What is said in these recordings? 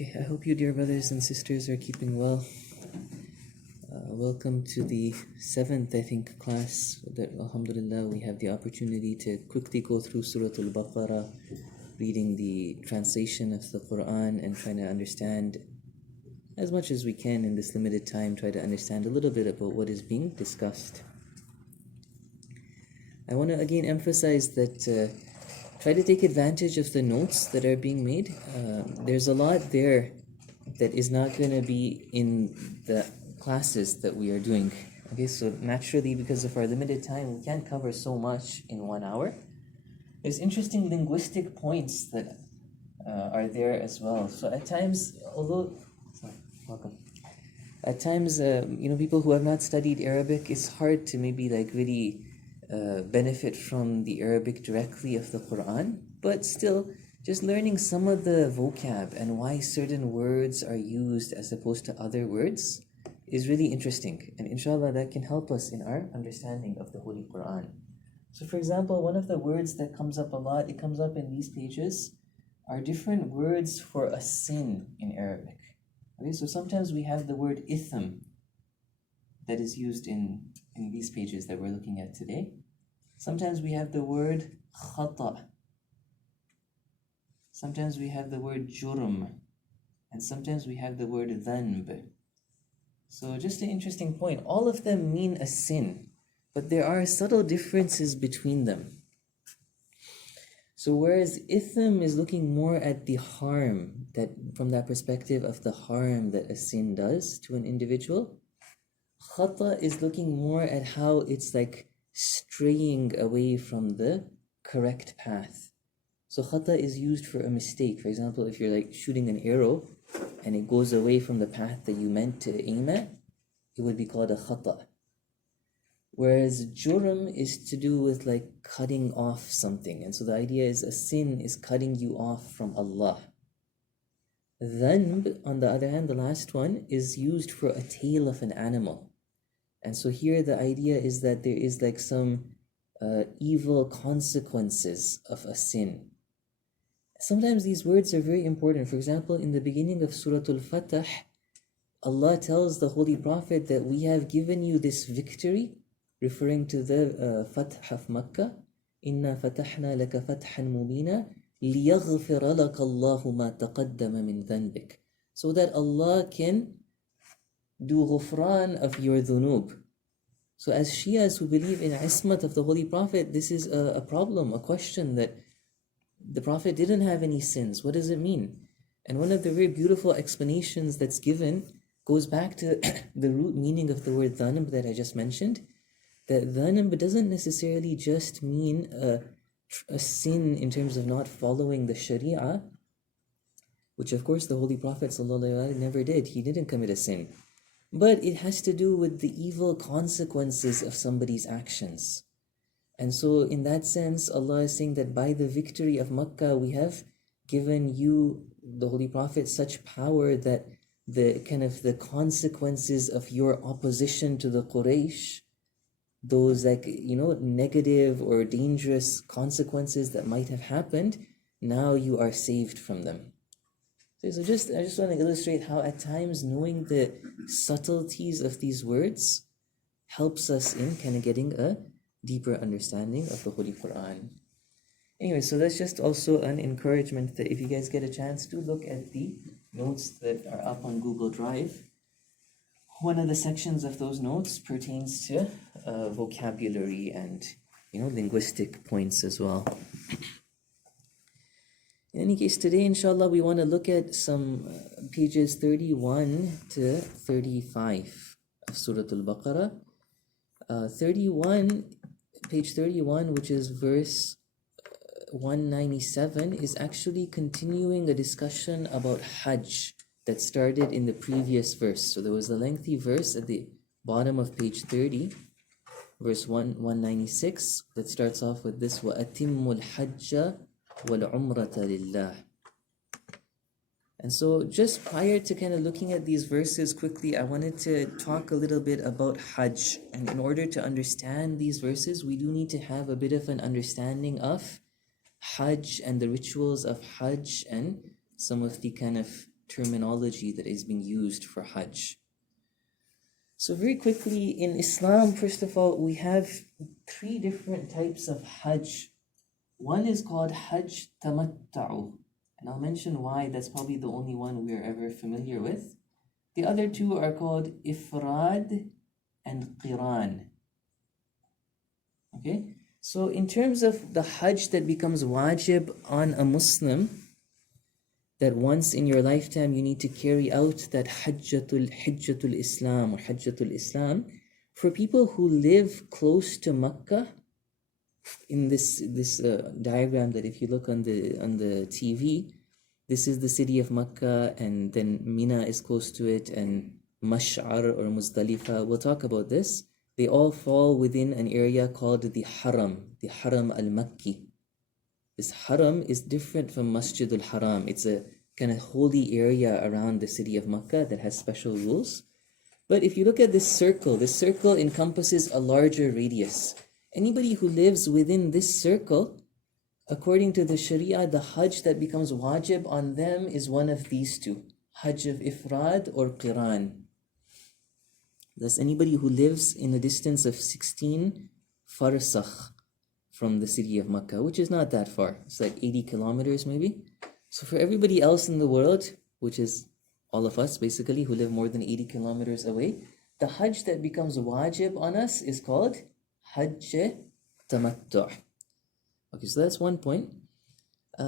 Okay, I hope you, dear brothers and sisters, are keeping well. Welcome to the 7th, I think, class that, alhamdulillah, we have the opportunity to quickly go through Surah Al-Baqarah, reading the translation of the Quran and trying to understand as much as we can in this limited time, try to understand a little bit about what is being discussed. I want to again emphasize that try to take advantage of the notes that are being made. There's a lot there that is not going to be in the classes that we are doing. Okay, so naturally, because of our limited time, we can't cover so much in 1 hour. There's interesting linguistic points that are there as well. So at times, welcome. At times, people who have not studied Arabic, it's hard to maybe really benefit from the Arabic directly of the Quran, but still, just learning some of the vocab and why certain words are used as opposed to other words is really interesting, and inshallah that can help us in our understanding of the Holy Quran. So for example, one of the words that comes up a lot, it comes up in these pages, are different words for a sin in Arabic. Okay, so sometimes we have the word itham that is used in these pages that we're looking at today. Sometimes we have the word khata. Sometimes we have the word jurm. And sometimes we have the word dhanb. So just an interesting point. All of them mean a sin, but there are subtle differences between them. So whereas itham is looking more at the harm, that from that perspective of the harm that a sin does to an individual, khata is looking more at how it's like straying away from the correct path. So khata is used for a mistake. For example, if you're like shooting an arrow and it goes away from the path that you meant to aim at, it would be called a khata. Whereas jurm is to do with like cutting off something. And so the idea is a sin is cutting you off from Allah. Dhanb, on the other hand, the last one, is used for a tail of an animal. And so here the idea is that there is like some evil consequences of a sin. Sometimes these words are very important. For example, in the beginning of Surah Al-Fatah, Allah tells the Holy Prophet that we have given you this victory, referring to the Fath of Makkah. Inna fatahna laka fathan mubina liyaghfira laka Allahu ma taqaddama min dhanbik. So that Allah can do ghufran of your dhunub. So as Shias who believe in ismat of the Holy Prophet, this is a problem, a question that the Prophet didn't have any sins. What does it mean? And one of the very beautiful explanations that's given goes back to the root meaning of the word dhanb that I just mentioned, that dhanb doesn't necessarily just mean a sin in terms of not following the Sharia, which of course the Holy Prophet ﷺ never did. He didn't commit a sin. But it has to do with the evil consequences of somebody's actions. And so in that sense, Allah is saying that by the victory of Makkah, we have given you, the Holy Prophet, such power that the consequences of your opposition to the Quraysh, those negative or dangerous consequences that might have happened, now you are saved from them. So I just want to illustrate how at times knowing the subtleties of these words helps us in kind of getting a deeper understanding of the Holy Quran. Anyway, so that's just also an encouragement that if you guys get a chance to look at the notes that are up on Google Drive. One of the sections of those notes pertains to vocabulary and linguistic points as well. In any case, today, inshallah, we want to look at some pages 31 to 35 of Surah Al-Baqarah. Page 31, which is verse 197, is actually continuing a discussion about Hajj that started in the previous verse. So there was a lengthy verse at the bottom of page 30, verse 196, that starts off with this, وَأَتِمُّ الْحَجَّ وَالْعُمْرَةَ لِلَّهِ. And so just prior to kind of looking at these verses quickly, I wanted to talk a little bit about Hajj. And in order to understand these verses, we do need to have a bit of an understanding of Hajj and the rituals of Hajj and some of the kind of terminology that is being used for Hajj. So very quickly, in Islam, first of all, we have 3 different types of Hajj. One is called Hajj Tamatta'u, and I'll mention why that's probably the only one we're ever familiar with. The other 2 are called Ifrad and Qiran. Okay, so in terms of the Hajj that becomes wajib on a Muslim, that once in your lifetime you need to carry out that Hajjatul Islam or Hajjatul Islam, for people who live close to Makkah, in this diagram that if you look on the TV, this is the city of Makkah, and then Mina is close to it, and Mash'ar or Muzdalifah, we'll talk about this. They all fall within an area called the Haram al-Makki. This Haram is different from Masjid al-Haram. It's a kind of holy area around the city of Makkah that has special rules. But if you look at this circle encompasses a larger radius. Anybody who lives within this circle, according to the Sharia, the Hajj that becomes wajib on them is one of these 2, Hajj of Ifrad or Qiran. That's anybody who lives in a distance of 16 farsakh from the city of Makkah, which is not that far. It's like 80 kilometers maybe. So for everybody else in the world, which is all of us basically who live more than 80 kilometers away, the Hajj that becomes wajib on us is called Hajj Tamattu'. Okay, so that's one point.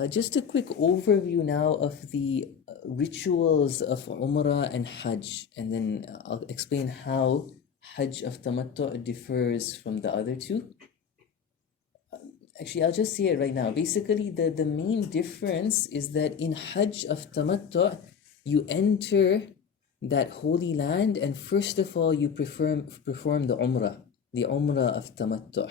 Just a quick overview now of the rituals of Umrah and Hajj, and then I'll explain how Hajj of Tamattu' differs from the other 2. Actually, I'll just say it right now. Basically, the main difference is that in Hajj of Tamattu', you enter that holy land, and first of all, you perform the Umrah of Tamattu'.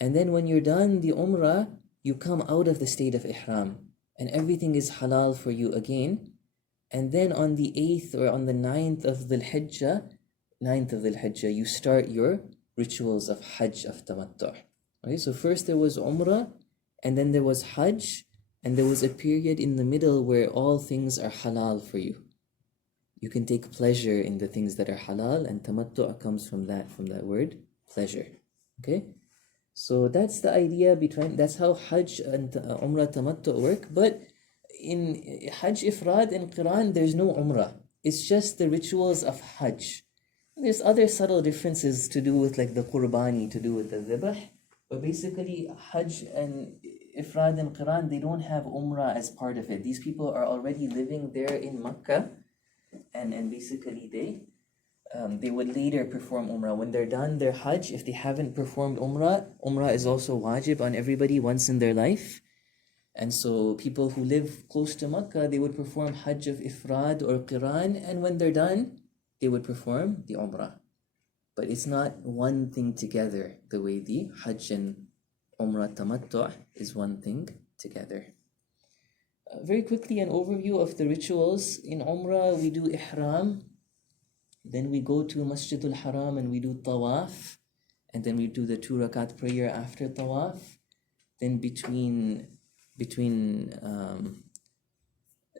And then when you're done the Umrah, you come out of the state of Ihram, and everything is halal for you again. And then on the 8th or on the 9th of Dhul Hijjah, you start your rituals of Hajj of Tamattu'. Okay, so first there was Umrah, and then there was Hajj, and there was a period in the middle where all things are halal for you. You can take pleasure in the things that are halal, and Tamattu' comes from that word, pleasure. Okay, so that's the idea that's how Hajj and Umrah Tamattu' work. But in Hajj Ifrad and Qiran, there's no Umrah. It's just the rituals of Hajj. There's other subtle differences to do with like the Qurbani, to do with the Dhibah. But basically, Hajj and Ifrad and Qiran, they don't have Umrah as part of it. These people are already living there in Makkah, and basically they would later perform Umrah. When they're done their Hajj, if they haven't performed Umrah is also wajib on everybody once in their life. And so people who live close to Makkah, they would perform Hajj of Ifrad or Qiran, and when they're done, they would perform the Umrah. But it's not one thing together, the way the Hajj and Umrah Tamattu' is one thing together. Very quickly, an overview of the rituals. In Umrah, we do Ihram, then we go to Masjid al-Haram and we do Tawaf, and then we do the 2 rakat prayer after Tawaf. Then between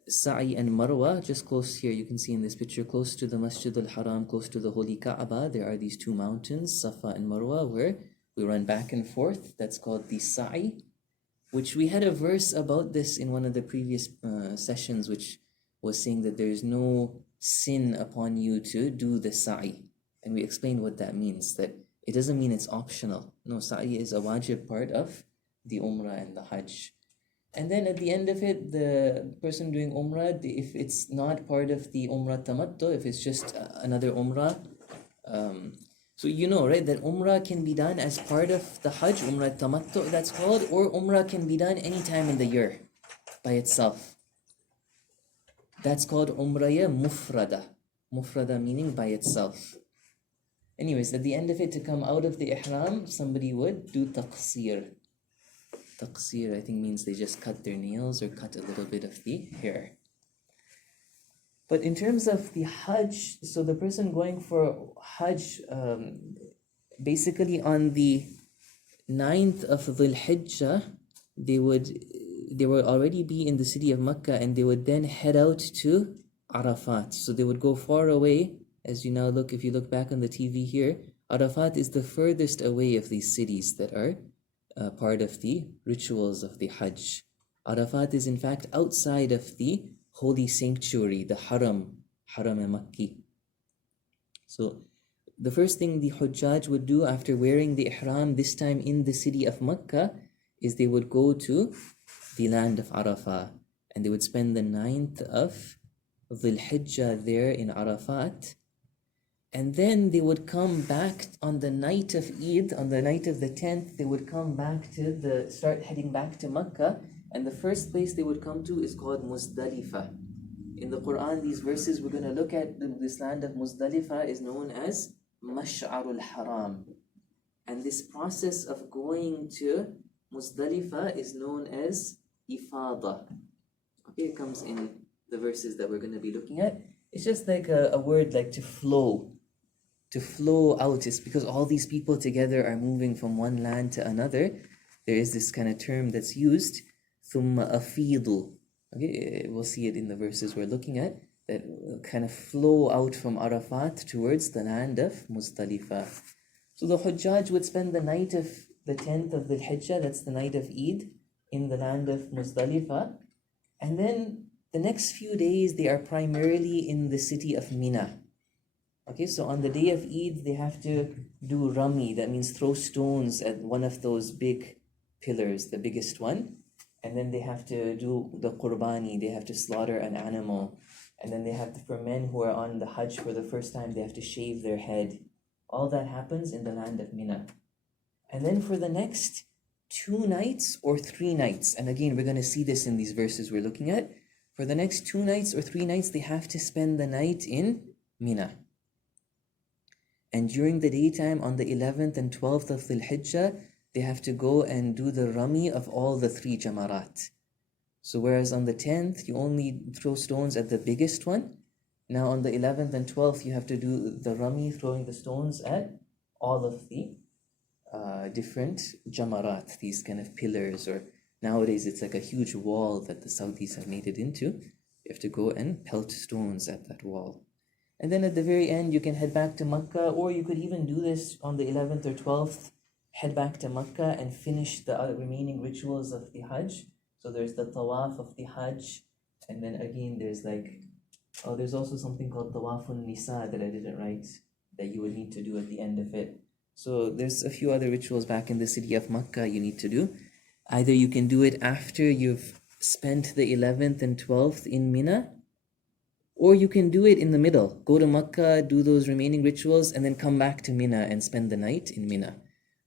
Sa'i and Marwa, just close here, you can see in this picture, close to the Masjid al-Haram, close to the Holy Kaaba, there are these 2 mountains, Safa and Marwa, where we run back and forth. That's called the Sa'i, which we had a verse about this in one of the previous sessions, which was saying that there is no sin upon you to do the Sa'i. And we explained what that means, that it doesn't mean it's optional. No, Sa'i is a wajib part of the Umrah and the Hajj. And then at the end of it, the person doing Umrah, if it's not part of the Umrah Tamattu', if it's just another Umrah, so you know, right, that Umrah can be done as part of the Hajj, Umrah Tamattu' that's called, or Umrah can be done any time in the year by itself. That's called Umrah Mufrada. Mufrada meaning by itself. Anyways, at the end of it, to come out of the Ihram, somebody would do Taqsir. Taqsir, I think, means they just cut their nails or cut a little bit of the hair. But in terms of the Hajj, so the person going for Hajj, basically on the 9th of Dhul Hijjah, they would they would already be in the city of Mecca, and they would then head out to Arafat. So they would go far away. As you now look, if you look back on the TV here, Arafat is the furthest away of these cities that are part of the rituals of the Hajj. Arafat is in fact outside of the holy sanctuary, the Haram-e-Makki. So the first thing the Hujjaj would do after wearing the Ihram, this time in the city of Mecca, is they would go to the land of Arafah, and they would spend the 9th of Dhul Hijjah there in Arafat. And then they would come back on the night of Eid, on the night of the 10th, they would come back to start heading back to Mecca. And the first place they would come to is called Muzdalifah. In the Quran, these verses we're going to look at, this land of Muzdalifah is known as Mash'arul Haram. And this process of going to Muzdalifah is known as Ifada. Okay, it comes in the verses that we're going to be looking at. It's just like a word like to flow out. Is because all these people together are moving from one land to another. There is this kind of term that's used, thumma afidu. Okay, we'll see it in the verses we're looking at, that kind of flow out from Arafat towards the land of Muzdalifah. So the Hujjaj would spend the night of the 10th of Dhul Hijjah, that's the night of Eid, in the land of Muzdalifah. And then the next few days they are primarily in the city of Mina. Okay, so on the day of Eid, they have to do rami, that means throw stones at one of those big pillars, the biggest one. And then they have to do the qurbani, they have to slaughter an animal. And then they have to, for men who are on the Hajj for the first time, they have to shave their head. All that happens in the land of Mina. And then for the next 2 nights or 3 nights, and again, we're going to see this in these verses we're looking at. For the next 2 nights or 3 nights, they have to spend the night in Mina. And during the daytime, on the 11th and 12th of Dhul Hijjah, they have to go and do the rami of all the 3 jamarat. So whereas on the 10th, you only throw stones at the biggest one, now on the 11th and 12th, you have to do the rami, throwing the stones at all of the different jamarat, these kind of pillars, or nowadays it's like a huge wall that the Saudis have made it into. You have to go and pelt stones at that wall. And then at the very end, you can head back to Mecca, or you could even do this on the 11th or 12th, head back to Mecca and finish the other remaining rituals of the Hajj. So there's the Tawaf of the Hajj, and then again there's there's also something called Tawafun Nisa that I didn't write, that you would need to do at the end of it. So there's a few other rituals back in the city of Mecca you need to do. Either you can do it after you've spent the 11th and 12th in Mina, or you can do it in the middle. Go to Mecca, do those remaining rituals, and then come back to Mina and spend the night in Mina.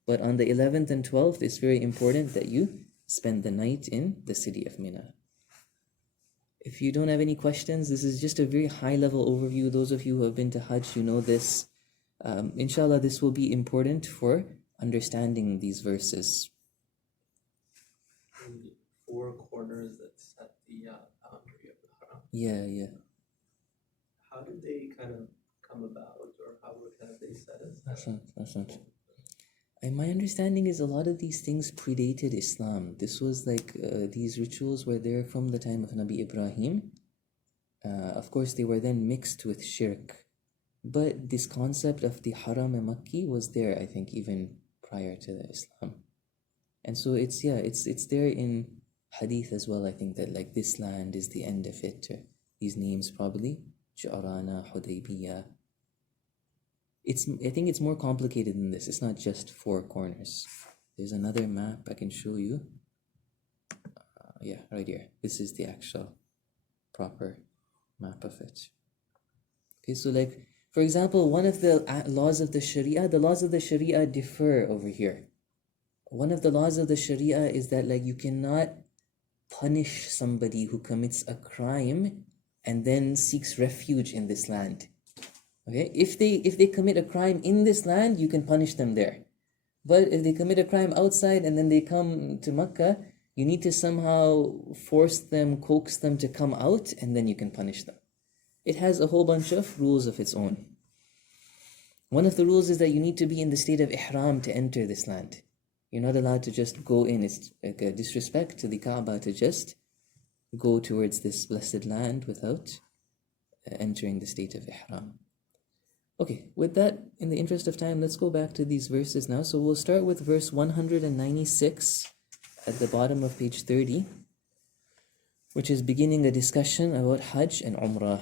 But on the 11th and 12th, it's very important that you spend the night in the city of Mina. If you don't have any questions, this is just a very high-level overview. Those of you who have been to Hajj, you know this. Inshallah, this will be important for understanding these verses. And 4 corners that set the boundary of the Haram. Yeah. How did they kind of come about, or how have they set it? That's not. And my understanding is a lot of these things predated Islam. This was like, these rituals were there from the time of Nabi Ibrahim. Of course, they were then mixed with shirk. But this concept of the Haram-e-Makki was there, I think, even prior to the Islam. And so it's there in Hadith as well, I think, that like this land is the end of it. These names probably, Ju'arana, Hudaybiyah. I think it's more complicated than this. It's not just 4 corners. There's another map I can show you. Yeah, right here. This is the actual proper map of it. Okay, so like, for example, one of the laws of the Sharia differ over here. One of the laws of the Sharia is that like you cannot punish somebody who commits a crime and then seeks refuge in this land. Okay, if they commit a crime in this land, you can punish them there. But if they commit a crime outside and then they come to Mecca, you need to somehow coax them to come out, and then you can punish them. It has a whole bunch of rules of its own. One of the rules is that you need to be in the state of ihram to enter this land. You're not allowed to just go in. It's like a disrespect to the Kaaba to just go towards this blessed land without entering the state of ihram. Okay, with that, in the interest of time, let's go back to these verses now. So we'll start with verse 196 at the bottom of page 30, which is beginning a discussion about Hajj and Umrah.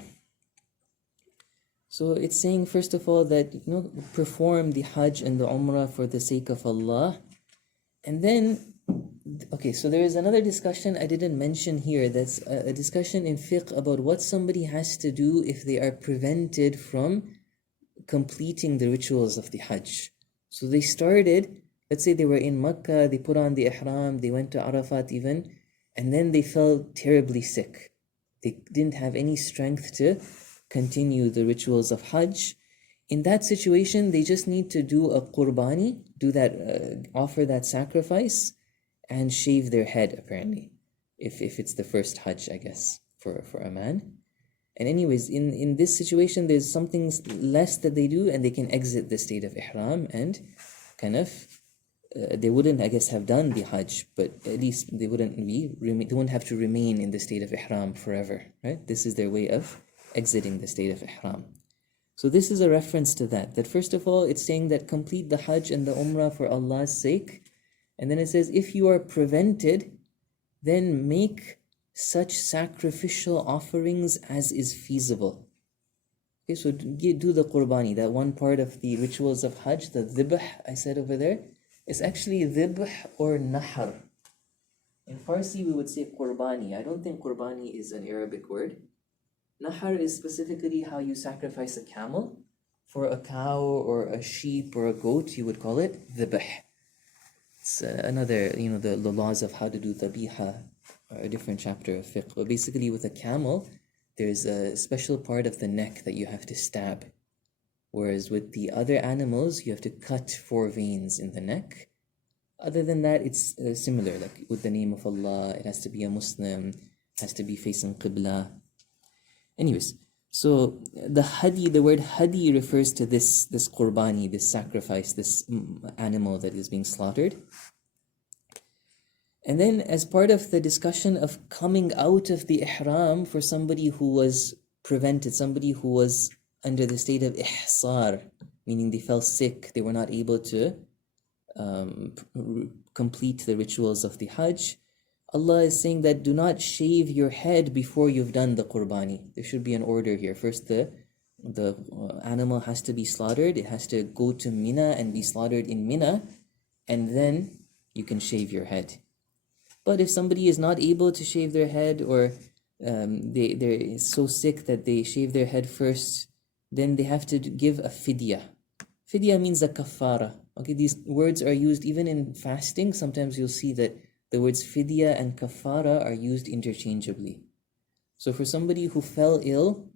So it's saying, first of all, that perform the Hajj and the Umrah for the sake of Allah. And then, okay, so there is another discussion I didn't mention here. That's a discussion in fiqh about what somebody has to do if they are prevented from completing the rituals of the Hajj. So they started, let's say they were in Makkah, they put on the ihram, they went to Arafat even, and then they fell terribly sick. They didn't have any strength to continue the rituals of Hajj. In that situation, they just need to do a qurbani, do that, offer that sacrifice, and shave their head, apparently, if it's the first Hajj, I guess, for a man. And anyways, in this situation, there's something less that they do, and they can exit the state of ihram, and kind of, they wouldn't, I guess, have done the Hajj, but at least they wouldn't have to remain in the state of ihram forever, right? This is their way of exiting the state of ihram. So this is a reference to that first of all, it's saying that complete the Hajj and the Umrah for Allah's sake. And then it says, if you are prevented, then make such sacrificial offerings as is feasible. Okay, so do the qurbani, that one part of the rituals of Hajj, the dhibh I said over there, is actually dhibh or nahar. In Farsi we would say qurbani. I don't think qurbani is an Arabic word. Nahar is specifically how you sacrifice a camel. For a cow or a sheep or a goat, you would call it dhibh. It's another, the laws of how to do dhabiha, a different chapter of fiqh. But basically with a camel, there's a special part of the neck that you have to stab. Whereas with the other animals, you have to cut 4 veins in the neck. Other than that, it's similar, like with the name of Allah, it has to be a Muslim, has to be facing Qibla. Anyways, so the word hadi refers to this qurbani, this sacrifice, this animal that is being slaughtered. And then as part of the discussion of coming out of the ihram for somebody who was prevented, somebody who was under the state of ihsar, meaning they fell sick, they were not able to complete the rituals of the Hajj, Allah is saying that do not shave your head before you've done the qurbani. There should be an order here. First, the animal has to be slaughtered. It has to go to Mina and be slaughtered in Mina, and then you can shave your head. But if somebody is not able to shave their head, or they're so sick that they shave their head first, then they have to give a fidya. Fidya means a kafara. Okay, these words are used even in fasting. Sometimes you'll see that the words fidya and kafara are used interchangeably. So for somebody who fell ill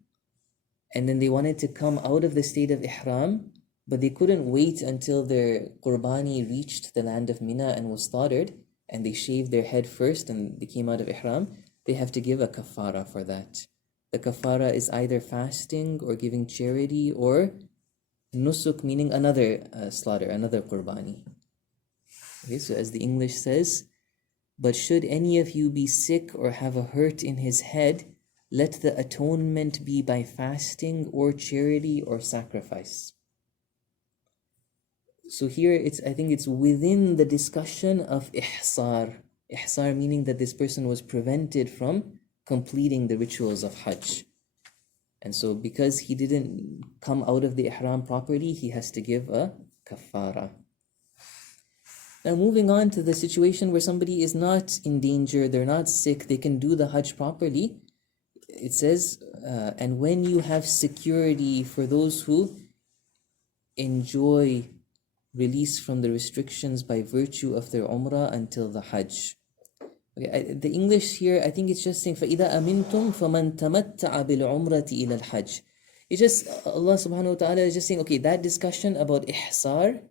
and then they wanted to come out of the state of ihram, but they couldn't wait until their qurbani reached the land of Mina and was slaughtered, and they shaved their head first and they came out of ihram, they have to give a kafara for that. The kafara is either fasting or giving charity, or nusuk, meaning another slaughter, another qurbani. Okay, so as the English says, but should any of you be sick or have a hurt in his head, let the atonement be by fasting or charity or sacrifice. So here I think it's within the discussion of ihsar. Ihsar meaning that this person was prevented from completing the rituals of Hajj. And so because he didn't come out of the ihram properly, he has to give a kafara. Now moving on to the situation where somebody is not in danger, they're not sick, they can do the Hajj properly. It says, and when you have security for those who enjoy release from the restrictions by virtue of their Umrah until the Hajj. Okay, the English here, I think it's just saying, فَإِذَا أَمِنْتُمْ فَمَنْ تَمَتَّعَ بِالْعُمْرَةِ إِلَى الْحَجِّ. It's just, Allah subhanahu wa ta'ala is just saying, okay, that discussion about ihsar,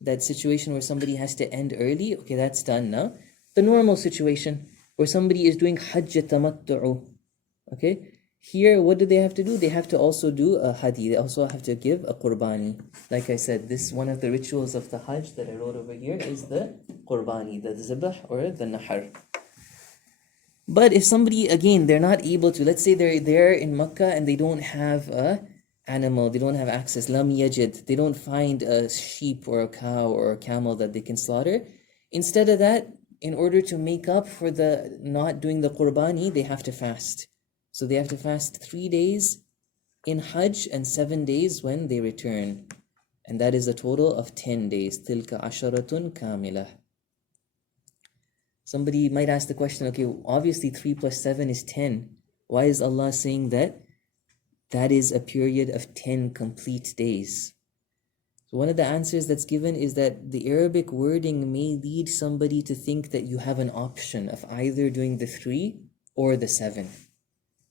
that situation where somebody has to end early, okay, that's done now. The normal situation where somebody is doing hajj tamattu'u, okay, Here, what do they have to do? They have to also do a hadi. They also have to give a qurbani. Like I said, this one of the rituals of the Hajj that I wrote over here is the qurbani, the zibah or the nahar. But if somebody, again, they're not able to, let's say they're there in Makkah and they don't have a animal, they don't have access, lam yajid, they don't find a sheep or a cow or a camel that they can slaughter. Instead of that, in order to make up for the not doing the qurbani, they have to fast. So they have to fast 3 days in Hajj and 7 days when they return. And that is a total of 10 days. Tilka asharatun kamila. Somebody might ask the question, okay, obviously 3 plus 7 is 10. Why is Allah saying that that is a period of 10 complete days? So one of the answers that's given is that the Arabic wording may lead somebody to think that you have an option of either doing the 3 or the 7.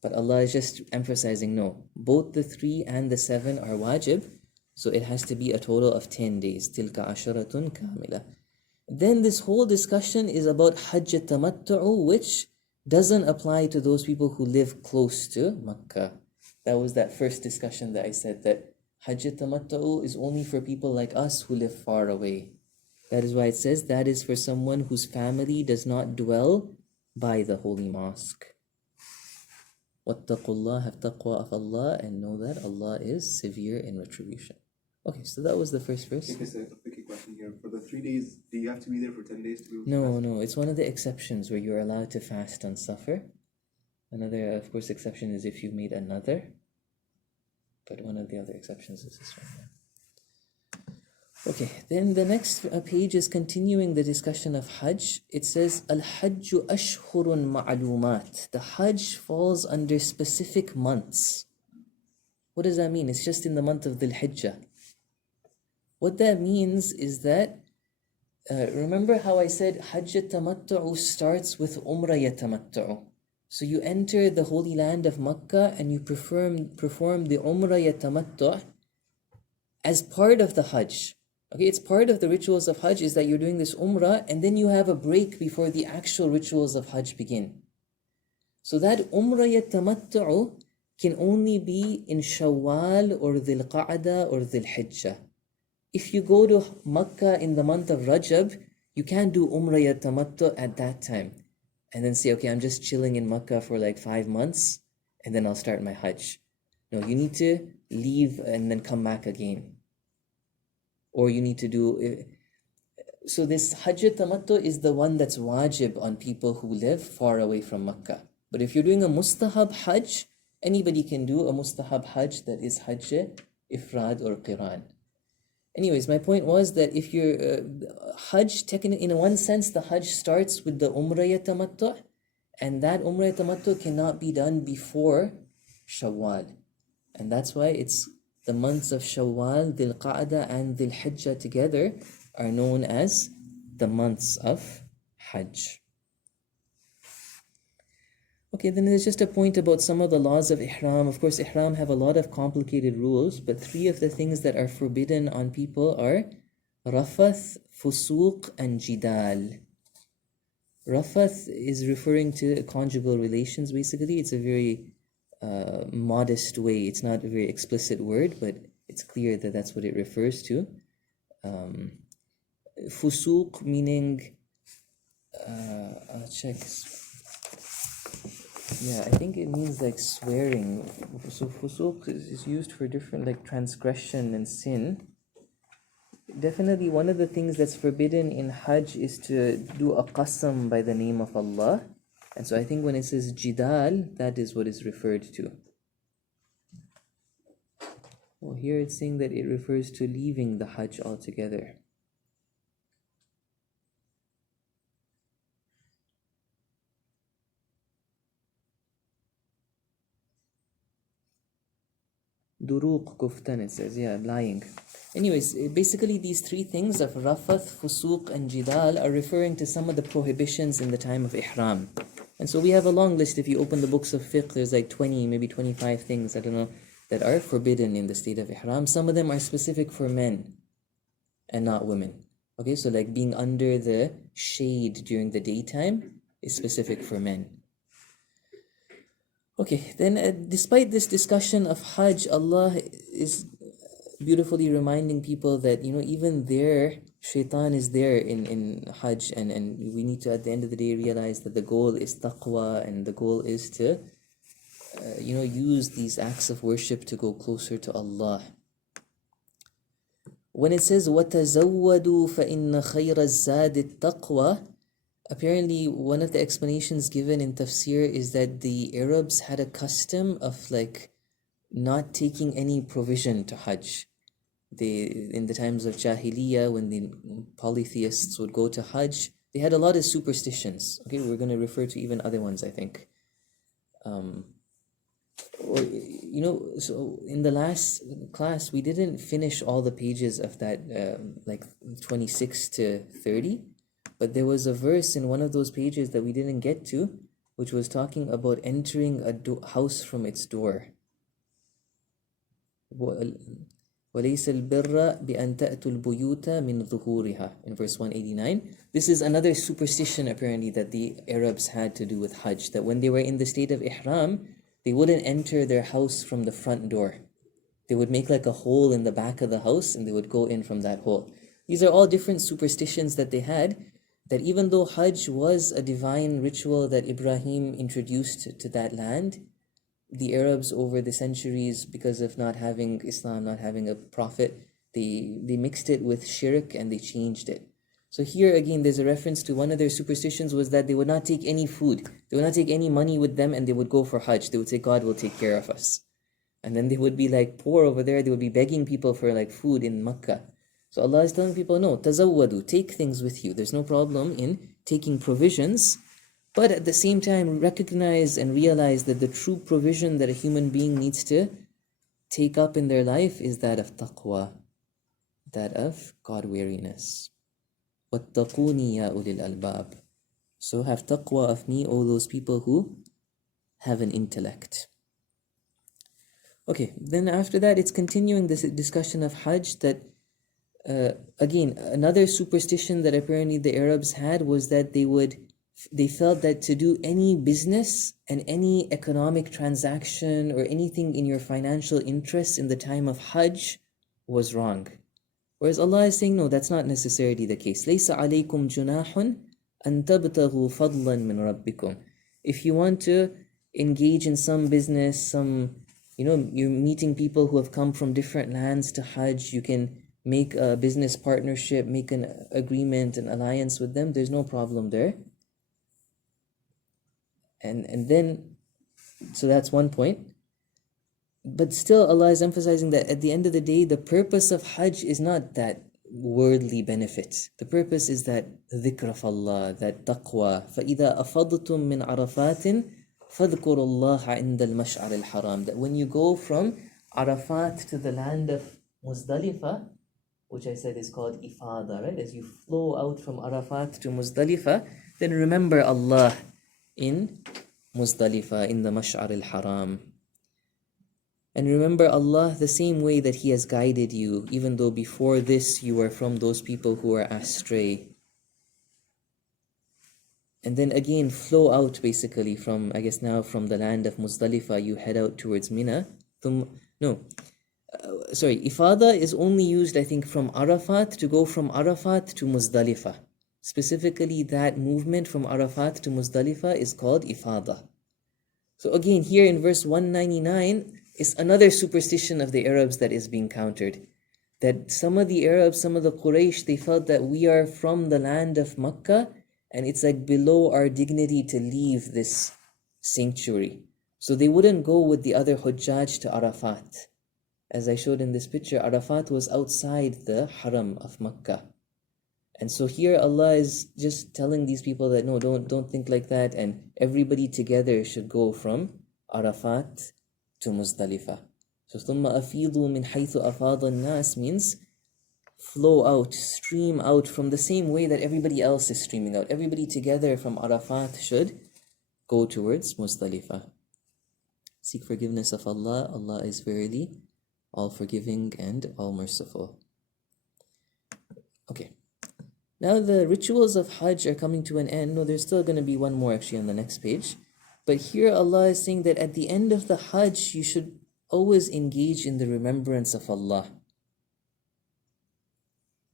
But Allah is just emphasizing, no, both the 3 and the 7 are wajib, so it has to be a total of 10 days. Tilka asharatun kamila. Then this whole discussion is about Hajj Tamattu'u, which doesn't apply to those people who live close to Makkah. That was that first discussion that I said, that Hajj Tamattu'u is only for people like us who live far away. That is why it says that is for someone whose family does not dwell by the holy mosque. Wattaqullah, have taqwa of Allah, and know that Allah is severe in retribution. Okay, so that was the first verse. I think it's a tricky question here. For the 3 days, do you have to be there for 10 days to be able to No, fast? no, it's one of the exceptions where you're allowed to fast on Safar. Another, of course, exception is if you've made another. But one of the other exceptions is this one. Okay, then the next page is continuing the discussion of Hajj. It says, Al-Hajju ashhurun ma'lumat. The Hajj falls under specific months. What does that mean? It's just in the month of Dhul Hijjah. What that means is that, remember how I said Hajj Tamattu'u starts with Umrah Yatamattu'u. So you enter the holy land of Makkah and you perform the Umrah Yatamattu' as part of the Hajj. Okay, it's part of the rituals of Hajj is that you're doing this Umrah and then you have a break before the actual rituals of Hajj begin. So that Umrah Yatamattu'u can only be in Shawwal or Dhul Qa'dah or Dhul Hijjah. If you go to Makkah in the month of Rajab, you can't do Umrah Yatamattu' at that time. And then say, okay, I'm just chilling in Makkah for like 5 months and then I'll start my Hajj. No, you need to leave and then come back again. Or you need to do... So this Hajj Tamattu is the one that's wajib on people who live far away from Makkah. But if you're doing a mustahab Hajj, anybody can do a mustahab Hajj that is Hajj, Ifrad or Qiran. Anyways, my point was that if your Hajj, in one sense, the Hajj starts with the Umrah Tamattu', and that Umrah Tamattu' cannot be done before Shawwal. And that's why it's the months of Shawwal, Dhul Qa'dah, and Dhul Hijjah together are known as the months of Hajj. Okay, then there's just a point about some of the laws of Ihram. Of course, Ihram have a lot of complicated rules, but 3 of the things that are forbidden on people are Rafath, Fusuq, and Jidal. Rafath is referring to conjugal relations, basically. It's a very modest way. It's not a very explicit word, but it's clear that that's what it refers to. Fusuq meaning... I'll check... Yeah, I think it means like swearing. So fusuq is used for different like transgression and sin. Definitely one of the things that's forbidden in Hajj is to do a qasam by the name of Allah. And so I think when it says jidal, that is what is referred to. Well, here it's saying that it refers to leaving the Hajj altogether. Duruq kuftan, it says, yeah, lying. Anyways, basically these 3 things of Rafath, Fusuq, and Jidal are referring to some of the prohibitions in the time of Ihram. And so we have a long list. If you open the books of fiqh, there's like 20, maybe 25 things, I don't know, that are forbidden in the state of Ihram. Some of them are specific for men and not women. Okay, so like being under the shade during the daytime is specific for men. Okay, then despite this discussion of Hajj, Allah is beautifully reminding people that, even there, shaitan is there in Hajj, and we need to, at the end of the day, realize that the goal is taqwa, and the goal is to, use these acts of worship to go closer to Allah. When it says, وَتَزَوَّدُوا فَإِنَّ خَيْرَ الزَّادِ التَّقْوَى, apparently one of the explanations given in tafsir is that the Arabs had a custom of not taking any provision to Hajj. In the times of Jahiliyyah, when the polytheists would go to Hajj, they had a lot of superstitions. Okay, we're going to refer to even other ones, I think. So in the last class, we didn't finish all the pages of that, 26 to 30, but there was a verse in one of those pages that we didn't get to, which was talking about entering a house from its door. وَلَيْسَ الْبِرَّ بِأَن تَأْتُوا الْبُيُوتَ مِنْ ظُهُورِهَا, in verse 189. This is another superstition apparently that the Arabs had to do with Hajj, that when they were in the state of Ihram, they wouldn't enter their house from the front door. They would make a hole in the back of the house and they would go in from that hole. These are all different superstitions that they had, that even though Hajj was a divine ritual that Ibrahim introduced to that land, the Arabs over the centuries, because of not having Islam, not having a prophet, they mixed it with shirk and they changed it. So here again, there's a reference to one of their superstitions was that they would not take any food. They would not take any money with them, and they would go for Hajj. They would say, God will take care of us. And then they would be poor over there. They would be begging people for food in Makkah. So Allah is telling people, no, tazawwadu, take things with you. There's no problem in taking provisions, but at the same time, recognize and realize that the true provision that a human being needs to take up in their life is that of taqwa, that of God-wariness. وَاتَّقُونِي يَا أُولِي الْأَلْبَابِ. So have taqwa of me, all those people who have an intellect. Okay, then after that, it's continuing this discussion of Hajj that, again, another superstition that apparently the Arabs had was that they felt that to do any business and any economic transaction or anything in your financial interests in the time of Hajj was wrong. Whereas Allah is saying, no, that's not necessarily the case. لَيْسَ عَلَيْكُمْ جُنَاحٌ أَن تَبْتَغُوا فَضْلًا مِّن رَبِّكُمْ. If you want to engage in some business, you're meeting people who have come from different lands to Hajj, you can make a business partnership, make an agreement, an alliance with them, there's no problem there. And then, so that's one point. But still, Allah is emphasizing that at the end of the day, the purpose of Hajj is not that worldly benefit. The purpose is that dhikr of Allah, that taqwa. فَإِذَا أَفَضْتُم مِّنْ عَرَفَاتٍ فَاذْكُرُوا اللَّهَ عِنْدَ الْمَشْعَرِ الْحَرَامِ. That when you go from Arafat to the land of Muzdalifah, which I said is called Ifada, right? As you flow out from Arafat to Muzdalifah, then remember Allah in Muzdalifah, in the Mash'ar al-Haram. And remember Allah the same way that He has guided you, even though before this you were from those people who are astray. And then again, flow out basically from, I guess now from the land of Muzdalifah, you head out towards Mina. Ifada is only used, I think, from Arafat to go from Arafat to Muzdalifah. Specifically, that movement from Arafat to Muzdalifah is called Ifada. So again, here in verse 199, is another superstition of the Arabs that is being countered. That some of the Arabs, some of the Quraysh, they felt that we are from the land of Makkah, and it's below our dignity to leave this sanctuary. So they wouldn't go with the other Hujjaj to Arafat. As I showed in this picture, Arafat was outside the Haram of Makkah. And so here Allah is just telling these people that no, don't think like that, and everybody together should go from Arafat to Muzdalifah. So ثُمَّ أَفِيضُوا مِنْ حَيْثُ أَفَاضَ النَّاسِ means flow out, stream out from the same way that everybody else is streaming out. Everybody together from Arafat should go towards Muzdalifah. Seek forgiveness of Allah. Allah is verily all forgiving and all merciful. Okay. Now the rituals of Hajj are coming to an end. No, there's still going to be one more actually on the next page. But here Allah is saying that at the end of the Hajj, you should always engage in the remembrance of Allah.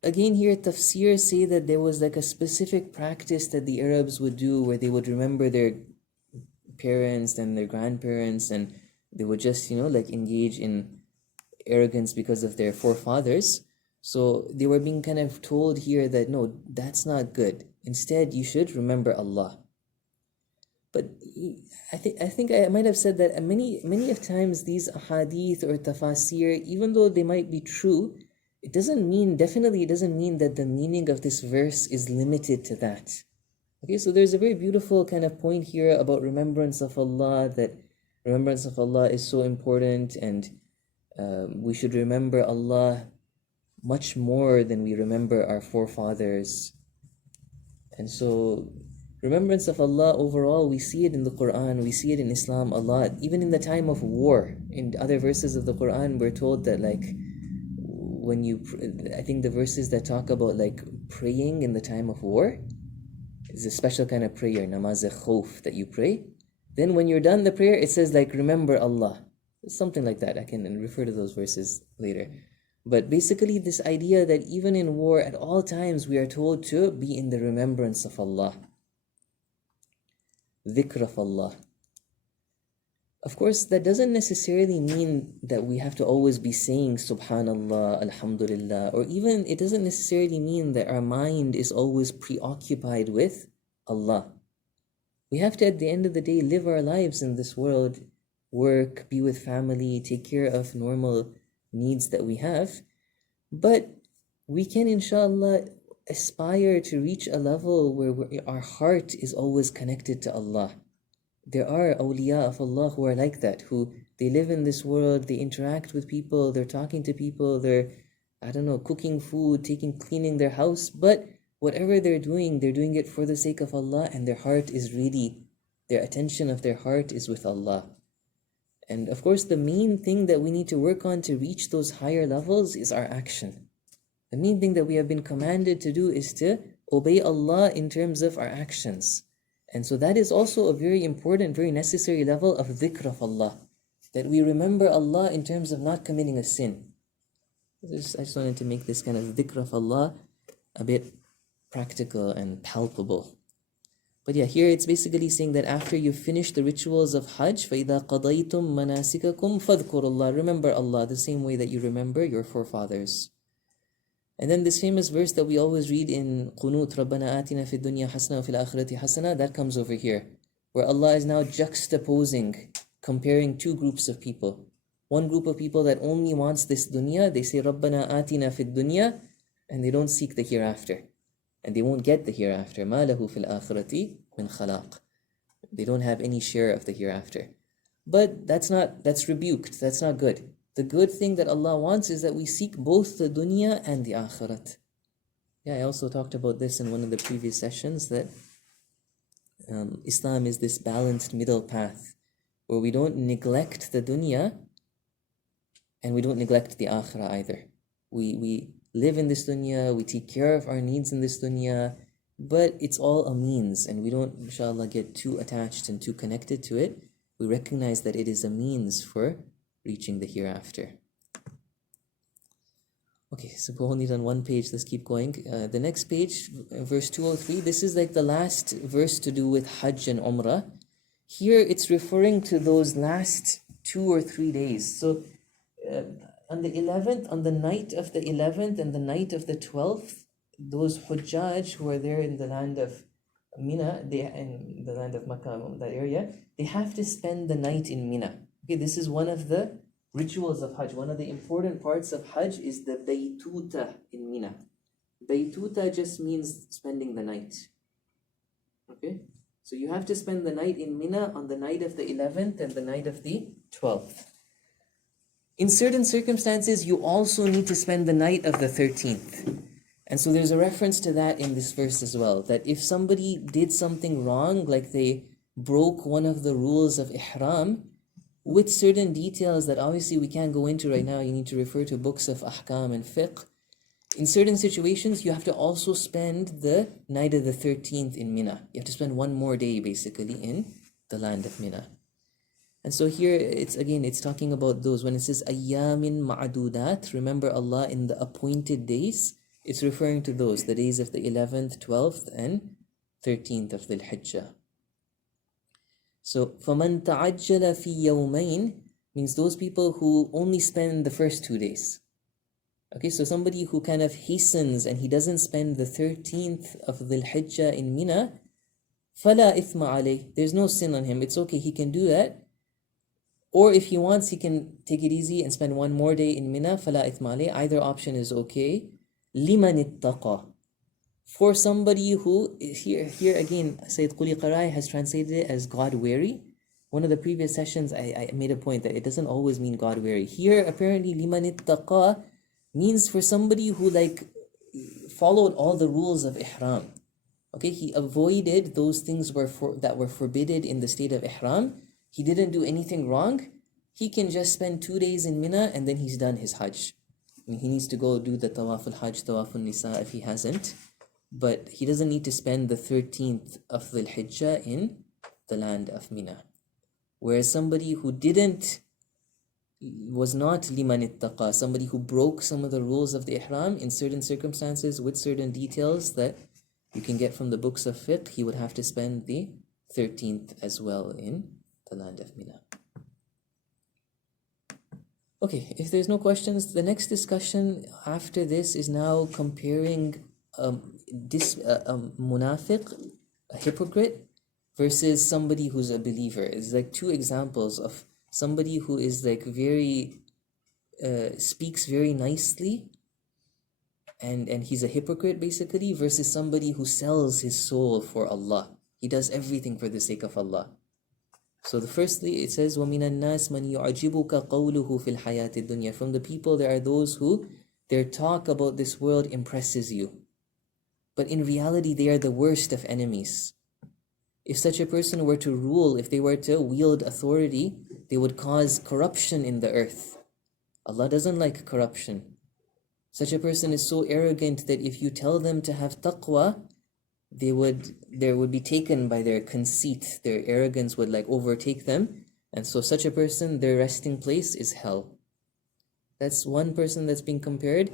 Again, here tafsir say that there was like a specific practice that the Arabs would do where they would remember their parents and their grandparents, and they would just, like engage in arrogance because of their forefathers. So they were being kind of told here that no, that's not good. Instead, you should remember Allah. But I think I might have said that many of times these ahadith or tafasir, even though they might be true, it doesn't mean that the meaning of this verse is limited to that. Okay, so there's a very beautiful kind of point here about remembrance of Allah, that remembrance of Allah is so important, and we should remember Allah much more than we remember our forefathers. And so remembrance of Allah overall, we see it in the Quran, we see it in Islam a lot. Even in the time of war, in other verses of the Quran, we're told that I think the verses that talk about praying in the time of war is a special kind of prayer, namaz-e-khawf, that you pray. Then when you're done the prayer, it says remember Allah. Something like that. I can refer to those verses later. But basically this idea that even in war, at all times, we are told to be in the remembrance of Allah. Dhikr of Allah. Of course, that doesn't necessarily mean that we have to always be saying Subhanallah, Alhamdulillah, or even it doesn't necessarily mean that our mind is always preoccupied with Allah. We have to, at the end of the day, live our lives in this world, work, be with family, take care of normal needs that we have. But we can, inshallah, aspire to reach a level where our heart is always connected to Allah. There are awliya of Allah who are like that, who they live in this world, they interact with people, they're talking to people, they're, cooking food, cleaning their house, but whatever they're doing it for the sake of Allah, and their attention of their heart is with Allah. And of course, the main thing that we need to work on to reach those higher levels is our action. The main thing that we have been commanded to do is to obey Allah in terms of our actions. And so that is also a very important, very necessary level of dhikr of Allah, that we remember Allah in terms of not committing a sin. I just wanted to make this kind of dhikr of Allah a bit practical and palpable. But yeah, here it's basically saying that after you finish the rituals of Hajj, فَإِذَا قَضَيْتُم مَنَاسِكَكُمْ فَاذْكُرُوا اللَّهَ, remember Allah the same way that you remember your forefathers. And then this famous verse that we always read in Qunut, رَبَّنَا آتِنَا فِي الدُّنْيَا حَسَنَةً وَفِي الْآخِرَةِ حَسَنَةً, that comes over here, where Allah is now juxtaposing, comparing two groups of people. One group of people that only wants this dunya, they say رَبَّنَا آتِنَا فِي الدُّنْيا, and they don't seek the hereafter. And they won't get the hereafter. مَا لَهُ فِي الْآخِرَةِ مِنْ خَلَاقٍ. They don't have any share of the hereafter. But that's rebuked. That's not good. The good thing that Allah wants is that we seek both the dunya and the akhirat. Yeah, I also talked about this in one of the previous sessions, that Islam is this balanced middle path where we don't neglect the dunya and we don't neglect the akhirah either. We live in this dunya, we take care of our needs in this dunya, but it's all a means, and we don't, inshallah, get too attached and too connected to it. We recognize that it is a means for reaching the hereafter. Okay, so we're only on one page, let's keep going. The next page, verse 203, this is like the last verse to do with Hajj and Umrah. Here it's referring to those last 2 or 3 days. So on the 11th, on the night of the 11th and the night of the 12th, those Hujjaj who are there in the land of Mina, in the land of Makkah, that area, they have to spend the night in Mina. Okay, this is one of the rituals of Hajj. One of the important parts of Hajj is the Baytuta in Mina. Baytuta just means spending the night. Okay, so you have to spend the night in Mina on the night of the 11th and the night of the 12th. In certain circumstances, you also need to spend the night of the 13th. And so there's a reference to that in this verse as well, that if somebody did something wrong, like they broke one of the rules of Ihram, with certain details that obviously we can't go into right now, you need to refer to books of Ahkam and Fiqh. In certain situations, you have to also spend the night of the 13th in Mina. You have to spend one more day basically in the land of Mina. And so here it's talking about those. When it says ayyamin ma'adudat, remember Allah in the appointed days, it's referring to those, the days of the 11th, 12th, and 13th of Dhul Hijjah. So فَمَنْ تَعَجَّلَ فِي يَوْمَيْن means those people who only spend the first 2 days. Okay, so somebody who kind of hastens and he doesn't spend the 13th of Dhul Hijjah in Mina, فَلَا إِثْمَ عَلَيْهِ, there's no sin on him. It's okay, he can do that. Or if he wants, he can take it easy and spend one more day in Mina. فَلَا إِثْمَ عَلَيْهِ, either option is okay. لِمَنِ اتَّقَى, for somebody who, here again, Sayyid Quli Qarai has translated it as God-weary. One of the previous sessions, I made a point that it doesn't always mean God-weary. Here, apparently, لِمَنِ اتَّقَى means for somebody who followed all the rules of Ihram. Okay, he avoided those things that were forbidden in the state of Ihram. He didn't do anything wrong. He can just spend 2 days in Mina and then he's done his Hajj. I mean, he needs to go do the Tawaf al-Hajj, Tawaf al-Nisa if he hasn't. But he doesn't need to spend the 13th of Dhul Hijjah in the land of Mina. Whereas somebody who was not liman ittaqa, somebody who broke some of the rules of the Ihram in certain circumstances with certain details that you can get from the books of fiqh, he would have to spend the 13th as well in the land of Mina. Okay, if there's no questions, the next discussion after this is now comparing munafiq, a hypocrite, versus somebody who's a believer. It's like two examples of somebody who is very speaks very nicely and he's a hypocrite basically, versus somebody who sells his soul for Allah. He does everything for the sake of Allah. So firstly it says وَمِنَ النَّاسِ مَنْ يُعْجِبُكَ قَوْلُهُ فِي الْحَيَاةِ الدُّنْيَا. From the people there are those who their talk about this world impresses you, but in reality they are the worst of enemies. If such a person were to rule, if they were to wield authority, they would cause corruption in the earth. Allah doesn't like corruption. Such a person is so arrogant that if you tell them to have taqwa, they would be taken by their conceit. Their arrogance would overtake them. And so such a person, their resting place is hell. That's one person that's being compared.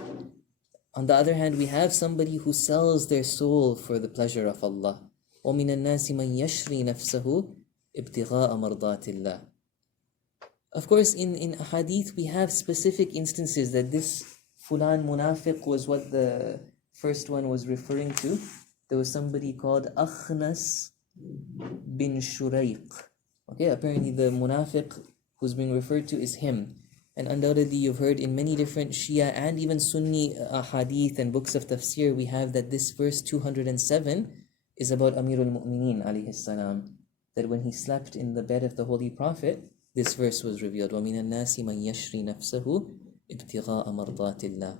On the other hand, we have somebody who sells their soul for the pleasure of Allah. وَمِنَ النَّاسِ مَنْ يَشْرِي نَفْسَهُ ابْتِغَاءَ مَرْضَاتِ اللَّهِ. Of course, in hadith, we have specific instances that this fulan munafiq was what the first one was referring to. There was somebody called Akhnas bin Shuraiq. Okay, apparently the munafiq who's being referred to is him. And undoubtedly you've heard in many different Shia and even Sunni hadith and books of tafsir, we have that this verse 207 is about Amirul Mu'mineen alayhi salam. That when he slept in the bed of the Holy Prophet, this verse was revealed. وَمِنَ النَّاسِ مَنْ يَشْرِي نَفْسَهُ ابْتِغَاءَ مَرْضَاتِ اللَّهِ.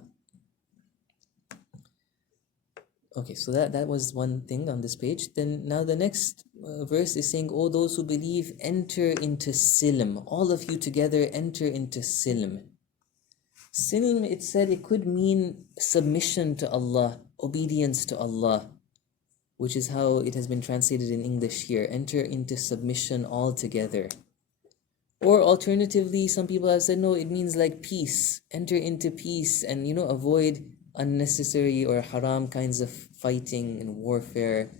Okay, so that was one thing on this page. Then now the next verse is saying, "O those who believe, enter into silm. All of you together enter into silm." Silm, it said, it could mean submission to Allah, obedience to Allah, which is how it has been translated in English here. Enter into submission all together. Or alternatively, some people have said, no, it means peace. Enter into peace and, avoid unnecessary or haram kinds of fighting and warfare.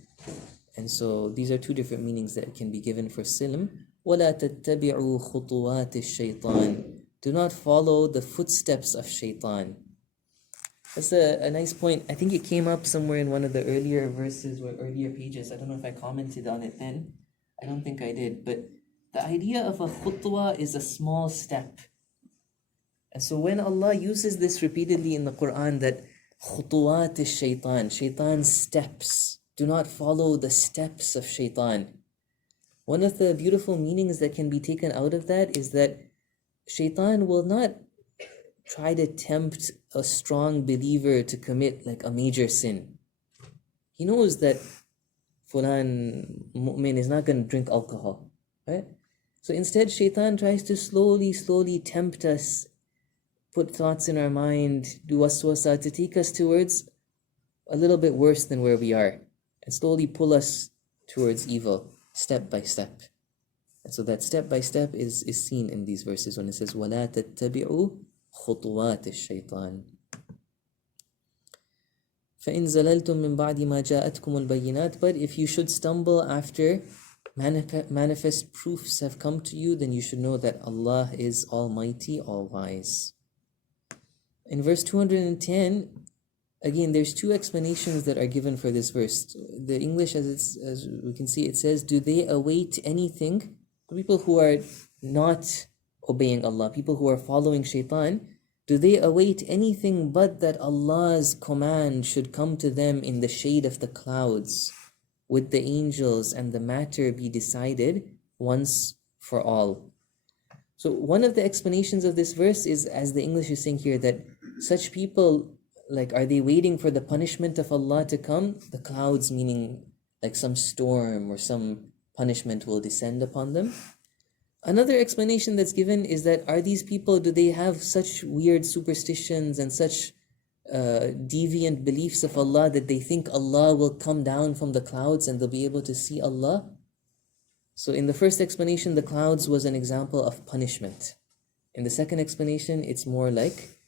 And so these are two different meanings that can be given for silm. وَلَا تَتَّبِعُوا خُطُوَاتِ الشَّيْطَانِ. Do not follow the footsteps of shaitan. That's a nice point. I think it came up somewhere in one of the earlier verses or earlier pages. I don't know if I commented on it then. I don't think I did. But the idea of a khutwa is a small step. And so when Allah uses this repeatedly in the Quran, that khutuwat is shaitan, shaitan's steps, do not follow the steps of shaitan. One of the beautiful meanings that can be taken out of that is that shaitan will not try to tempt a strong believer to commit a major sin. He knows that fulan mu'min is not going to drink alcohol, right? So instead, shaitan tries to slowly tempt us, put thoughts in our mind, do waswasa to take us towards a little bit worse than where we are, and slowly pull us towards evil, step by step. And so that step by step is seen in these verses when it says وَلَا تَتَّبِعُوا خُطُوَاتِ الشَّيْطَانِ فَإِن زَلَلْتُم مِّن بَعْدِ مَا جَاءَتْكُمُ الْبَيِّنَاتِ. But if you should stumble after manifest proofs have come to you, then you should know that Allah is Almighty, All-Wise. In verse 210, again, there's two explanations that are given for this verse. The English, as we can see, it says, do they await anything? People who are not obeying Allah, people who are following shaitan, do they await anything but that Allah's command should come to them in the shade of the clouds with the angels and the matter be decided once for all? So one of the explanations of this verse is, as the English is saying here, that such people, like, are they waiting for the punishment of Allah to come? The clouds meaning like some storm or some punishment will descend upon them. Another explanation that's given is that, are these people, do they have such weird superstitions and such deviant beliefs of Allah that they think Allah will come down from the clouds and they'll be able to see Allah? So in the first explanation, the clouds was an example of punishment. In the second explanation, it's more like,